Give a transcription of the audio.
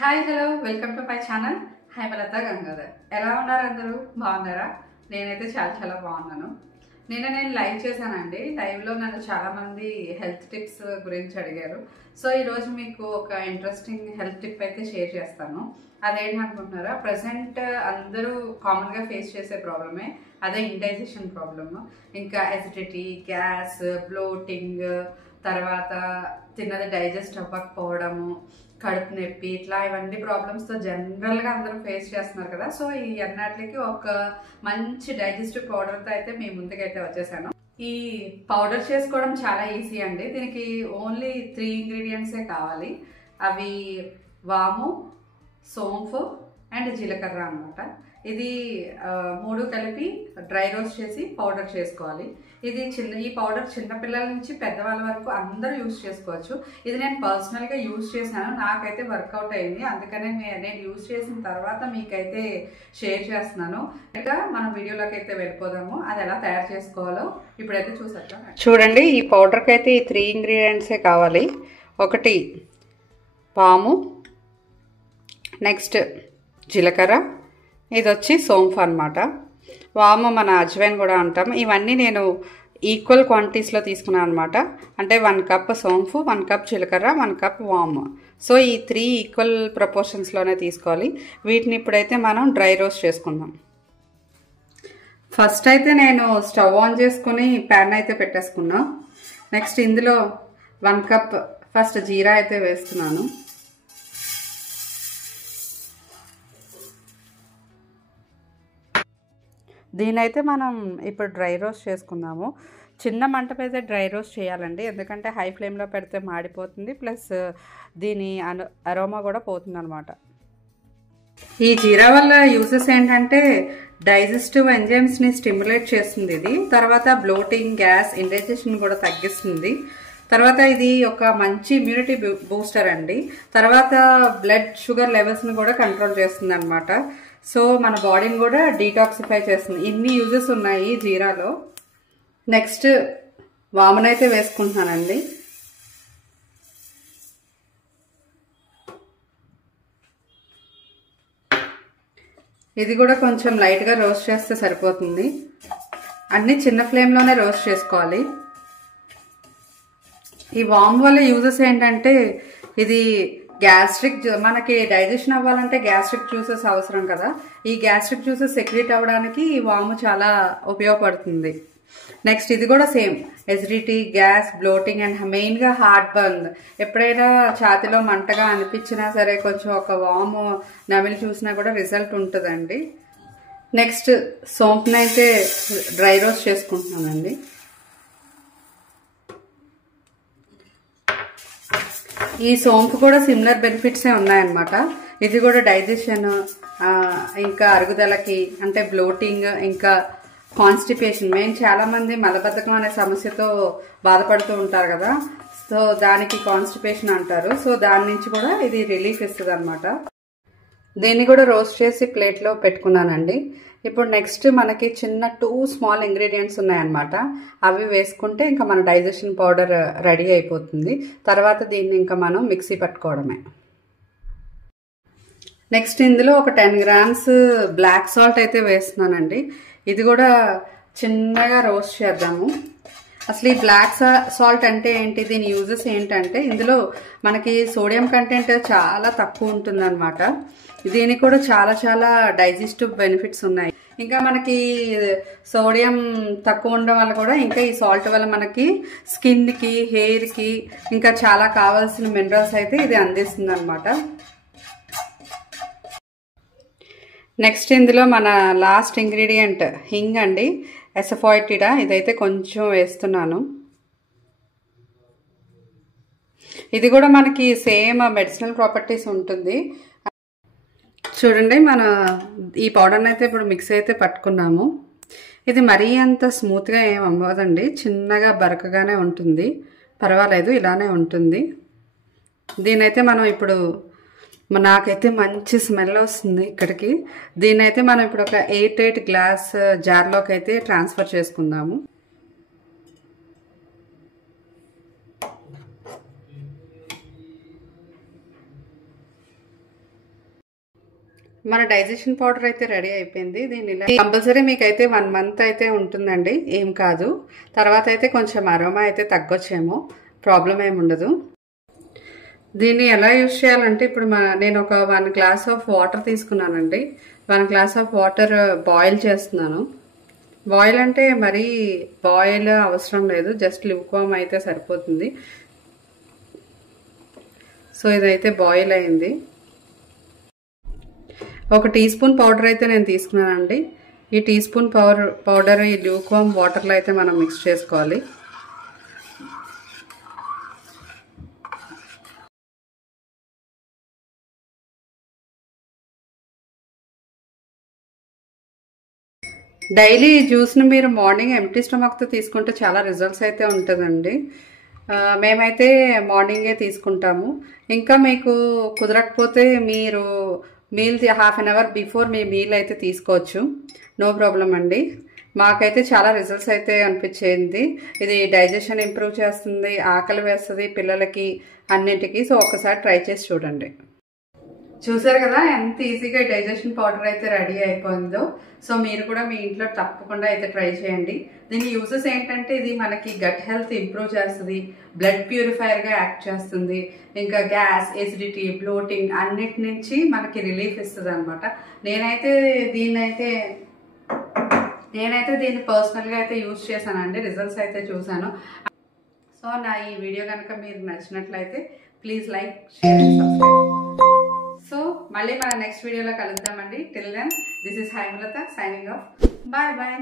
Hi hello welcome to my channel Haimalatha Gangadhar. ఎలా ఉన్నారు అందరూ? బాగున్నారా? నేనైతే చాలా బాగున్నాను. నేను లైవ్ చేశానండి. లైవ్లో నన్ను చాలామంది హెల్త్ టిప్స్ గురించి అడిగారు. సో ఈరోజు మీకు ఒక ఇంట్రెస్టింగ్ హెల్త్ టిప్ అయితే షేర్ చేస్తాను. అదేంటనుకుంటున్నారా? ప్రజెంట్ అందరూ కామన్గా ఫేస్ చేసే ప్రాబ్లమే అదే ఇండైజెషన్ ప్రాబ్లమ్. ఇంకా ఎసిడిటీ, గ్యాస్, బ్లోటింగ్, తర్వాత తిన్నది డైజెస్ట్ అవ్వకపోవడము, కడుపు నొప్పి, ఇట్లా ఇవన్నీ ప్రాబ్లమ్స్తో జనరల్గా అందరూ ఫేస్ చేస్తున్నారు కదా. సో ఈ అన్నిటికి ఒక మంచి డైజెస్టివ్ పౌడర్తో అయితే మీ ముందుకైతే వచ్చేసాను. ఈ పౌడర్ చేసుకోవడం చాలా ఈజీ అండి. దీనికి ఓన్లీ 3 ఇంగ్రీడియంట్సే కావాలి. అవి వాము, సోంపు అండ్ జీలకర్ర అన్నమాట. ఇది 3 కలిపి డ్రై రోస్ట్ చేసి పౌడర్ చేసుకోవాలి. ఈ పౌడర్ చిన్నపిల్లల నుంచి పెద్దవాళ్ళ వరకు అందరూ యూజ్ చేసుకోవచ్చు. ఇది నేను పర్సనల్గా యూజ్ చేశాను, నాకైతే వర్కౌట్ అయింది. అందుకనే నేను యూజ్ చేసిన తర్వాత మీకైతే షేర్ చేస్తున్నాను. ఇక మనం వీడియోలోకి అయితే వెళ్ళిపోదాము. అది ఎలా తయారు చేసుకోవాలో ఇప్పుడైతే చూసేద్దాం. చూడండి, ఈ పౌడర్కి అయితే ఈ 3 ఇంగ్రీడియంట్సే కావాలి. ఒకటి వాము, నెక్స్ట్ జీలకర్ర, ఇది వచ్చి సోంపు అనమాట. వాము మన అజ్వైన్ కూడా అంటాం. ఇవన్నీ నేను ఈక్వల్ క్వాంటిటీస్లో తీసుకున్నాను అనమాట. అంటే 1 కప్ సోంపు, 1 కప్ జీలకర్ర, 1 కప్ వాము. సో ఈ 3 ఈక్వల్ ప్రపోర్షన్స్లోనే తీసుకోవాలి. వీటిని ఇప్పుడైతే మనం డ్రై రోస్ట్ చేసుకుందాం. ఫస్ట్ అయితే నేను స్టవ్ ఆన్ చేసుకుని ప్యాన్ అయితే పెట్టేసుకున్నా. నెక్స్ట్ ఇందులో 1 కప్ ఫస్ట్ జీరా అయితే వేస్తున్నాను. దీనైతే మనం ఇప్పుడు డ్రై రోస్ట్ చేసుకుందాము. చిన్న మంట మీద డ్రై రోస్ట్ చేయాలండి, ఎందుకంటే హై ఫ్లేమ్లో పెడితే మాడిపోతుంది, ప్లస్ దీని అరోమా కూడా పోతుంది అనమాట. ఈ జీరా వల్ల యూజెస్ ఏంటంటే డైజెస్టివ్ ఎంజైమ్స్ని స్టిమ్యులేట్ చేస్తుంది ఇది. తర్వాత బ్లోటింగ్, గ్యాస్, ఇండైజెషన్ కూడా తగ్గిస్తుంది. తర్వాత ఇది ఒక మంచి ఇమ్యూనిటీ బూస్టర్ అండి. తర్వాత బ్లడ్ షుగర్ లెవెల్స్ని కూడా కంట్రోల్ చేస్తుంది అనమాట. సో మన బాడీని కూడా డీటాక్సిఫై చేస్తుంది. ఇన్ని యూజెస్ ఉన్నాయి జీరాలో. నెక్స్ట్ వామునైతే వేసుకుంటున్నానండి. ఇది కూడా కొంచెం లైట్గా రోస్ట్ చేస్తే సరిపోతుంది. అన్నీ చిన్న ఫ్లేమ్లోనే రోస్ట్ చేసుకోవాలి. ఈ వామ్ వల్ల యూజెస్ ఏంటంటే ఇది గ్యాస్ట్రిక్, మనకి డైజెషన్ అవ్వాలంటే గ్యాస్ట్రిక్ జ్యూసెస్ అవసరం కదా. ఈ గ్యాస్ట్రిక్ జ్యూసెస్ సెక్రీట్ అవ్వడానికి ఈ వాము చాలా ఉపయోగపడుతుంది. నెక్స్ట్ ఇది కూడా same, acidity, gas, bloating and మెయిన్గా హార్ట్ బర్న్. ఎప్పుడైనా ఛాతిలో మంటగా అనిపించినా సరే కొంచెం ఒక వాము నమిలి చూసినా కూడా రిజల్ట్ ఉంటుందండి. నెక్స్ట్ సోంపుని అయితే డ్రై రోస్ట్ చేసుకుంటున్నానండి. ఈ సోంపు కూడా సిమిలర్ బెనిఫిట్సే ఉన్నాయన్నమాట. ఇది కూడా డైజెషన్, ఇంకా అరుగుదలకి, అంటే బ్లోటింగ్, ఇంకా కాన్స్టిపేషన్, మెయిన్ చాలామంది మలబద్ధకం అనే సమస్యతో బాధపడుతూ ఉంటారు కదా. సో దానికి కాన్స్టిపేషన్ అంటారు. సో దాని నుంచి కూడా ఇది రిలీఫ్ ఇస్తుంది అనమాట. దీన్ని కూడా రోస్ట్ చేసి ప్లేట్లో పెట్టుకున్నానండి. ఇప్పుడు నెక్స్ట్ మనకి చిన్న 2 స్మాల్ ఇంగ్రీడియంట్స్ ఉన్నాయన్నమాట. అవి వేసుకుంటే ఇంకా మన డైజెషన్ పౌడర్ రెడీ అయిపోతుంది. తర్వాత దీన్ని ఇంకా మనం మిక్సీ పట్టుకోవడమే. నెక్స్ట్ ఇందులో ఒక 10 గ్రామ్స్ బ్లాక్ సాల్ట్ అయితే వేస్తున్నానండి. ఇది కూడా చిన్నగా రోస్ట్ చేద్దాము. అసలు ఈ బ్లాక్ సాల్ట్ అంటే ఏంటి, దీని యూజెస్ ఏంటంటే ఇందులో మనకి సోడియం కంటెంట్ చాలా తక్కువ ఉంటుందన్నమాట. దీనికి కూడా చాలా డైజెస్టివ్ బెనిఫిట్స్ ఉన్నాయి. ఇంకా మనకి సోడియం తక్కువ ఉండడం వల్ల కూడా ఇంకా ఈ సాల్ట్ వల్ల మనకి స్కిన్కి, హెయిర్కి ఇంకా చాలా కావాల్సిన మినరల్స్ అయితే ఇది అందిస్తుంది అనమాట. నెక్స్ట్ ఇందులో మన లాస్ట్ ఇంగ్రీడియంట్ హింగ్ అండి, ఎసఫాయిటిడా. ఇదైతే కొంచెం వేస్తున్నాను. ఇది కూడా మనకి సేమ్ మెడిసినల్ ప్రాపర్టీస్ ఉంటుంది. చూడండి, మన ఈ పౌడర్ని అయితే ఇప్పుడు మిక్స్ అయితే పట్టుకున్నాము. ఇది మరీ అంత స్మూత్గా ఏం అవ్వదండి, చిన్నగా బరకగానే ఉంటుంది. పర్వాలేదు, ఇలానే ఉంటుంది. దీనైతే మనం ఇప్పుడు, నాకైతే మంచి స్మెల్ వస్తుంది ఇక్కడికి. దీనైతే మనం ఇప్పుడు ఒక 8 గ్లాస్ జార్లోకి అయితే ట్రాన్స్ఫర్ చేసుకుందాము. మన డైజెషన్ పౌడర్ అయితే రెడీ అయిపోయింది. దీన్ని కంపల్సరీ మీకైతే 1 మంత్ అయితే ఉంటుందండి, ఏం కాదు. తర్వాత అయితే కొంచెం అరోమా అయితే తగ్గొచ్చేమో, ప్రాబ్లం ఏమి ఉండదు. దీన్ని ఎలా యూజ్ చేయాలంటే ఇప్పుడు నేను ఒక 1 గ్లాస్ ఆఫ్ వాటర్ తీసుకున్నానండి. 1 గ్లాస్ ఆఫ్ వాటర్ బాయిల్ చేస్తున్నాను. బాయిల్ అంటే మరీ బాయిల్ అవసరం లేదు, జస్ట్ లిక్వామ్ అయితే సరిపోతుంది. సో ఇదైతే బాయిల్ అయింది. 1 టీ స్పూన్ పౌడర్ అయితే నేను తీసుకున్నానండి. ఈ టీ స్పూన్ పౌడర్ ఈ ల్యూక్వామ్ వాటర్లో అయితే మనం మిక్స్ చేసుకోవాలి. డైలీ జ్యూస్ని మీరు మార్నింగ్ ఎంప్టీ స్టమక్తో తీసుకుంటే చాలా రిజల్ట్స్ అయితే ఉంటుందండి. మేమైతే మార్నింగే తీసుకుంటాము. ఇంకా మీకు కుదరకపోతే మీరు meal half an hour before మీ మీల్ అయితే తీసుకోవచ్చు, నో ప్రాబ్లం అండి. మాకైతే చాలా రిజల్ట్స్ అయితే అనిపించింది. ఇది డైజెషన్ ఇంప్రూవ్ చేస్తుంది, ఆకలి వేస్తుంది పిల్లలకి అన్నింటికి. సో ఒక్కసారి ట్రై చేసి చూడండి. చూసారు కదా ఎంత ఈజీగా డైజెషన్ పౌడర్ అయితే రెడీ అయిపోయిందో. సో మీరు కూడా మీ ఇంట్లో తప్పకుండా అయితే ట్రై చేయండి. దీని యూజెస్ ఏంటంటే ఇది మనకి గట్ హెల్త్ ఇంప్రూవ్ చేస్తుంది, బ్లడ్ ప్యూరిఫైయర్గా యాక్ట్ చేస్తుంది, ఇంకా గ్యాస్, ఎసిడిటీ, బ్లోటింగ్ అన్నిటి నుంచి మనకి రిలీఫ్ ఇస్తుంది అనమాట. నేనైతే దీన్ని పర్సనల్గా అయితే యూజ్ చేశానండి, రిజల్ట్స్ అయితే చూశాను. సో నా ఈ వీడియో కనుక మీరు నచ్చినట్లయితే please like, share and subscribe. So మళ్ళీ మన నెక్స్ట్ వీడియోలో కలుద్దామండి. Till then this is Haimalatha signing off. Bye bye.